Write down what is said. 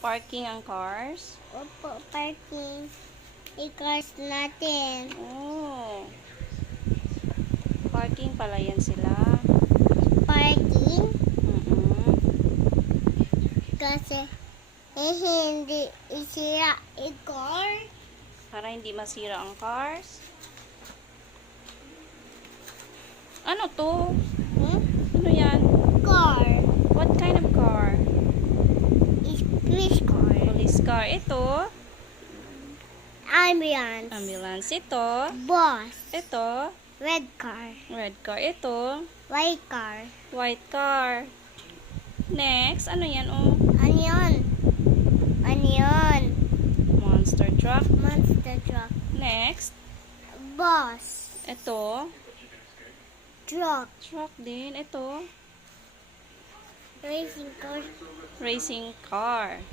Parking ang cars? Opo, parking. I-cars natin. Oh. Parking pala yan sila. Parking? Mm-mm. Kasi hindi isira i-car. Para hindi masira ang cars. Ano to? Hmm? Ano yan? Car. What kind of car? Is police car. Police car. Ito. Ambulance. Ambulance. Ito. Bus. Ito. Red car. Red car. Ito. White car. White car. Next. Ano yan? Oh. Onion. Onion. Monster truck. Monster truck. Next. Bus. Ito. Truck. Truck din. Ito. Racing car. Racing car.